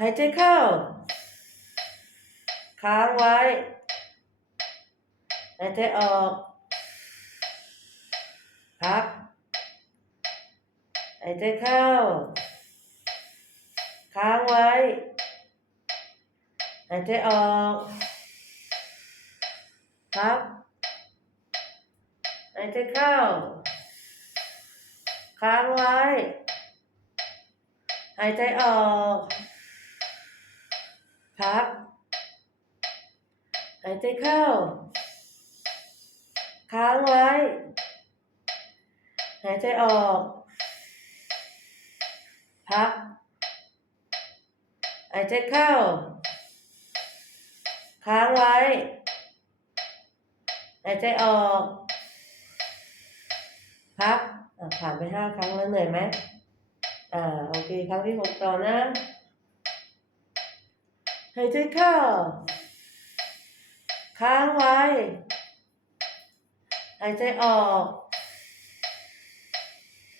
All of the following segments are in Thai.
หายใจเข้า ค้างไว้ หายใจออก พัก หายใจเข้า ค้างไว้ หายใจออก พัก หายใจเข้า ค้างไว้ หายใจออก พัก หายใจเข้า ค้างไว้ หายใจออก พัก หายใจเข้า ค้างไว้ หายใจออก พักผ่านไปห้าครั้งแล้วเหนื่อยไหมอ่า โอเค ครั้งที่หกต่อนะ หายใจเข้า ค้างไว้ หายใจออก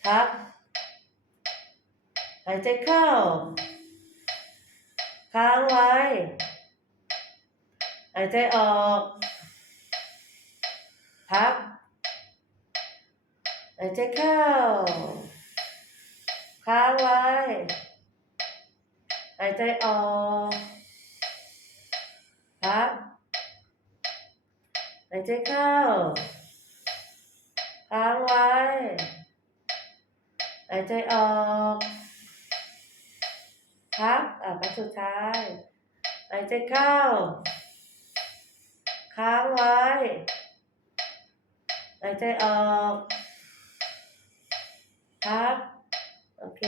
พัก หายใจเข้า ค้างไว้ หายใจออก พัก หายใจเข้า ค้างไว้ หายใจออก หายใจเข้าค้างไว้หายใจออกพักอะครั้งสุดท้ายหายใจเข้าค้างไว้หายใจออกพักโอเค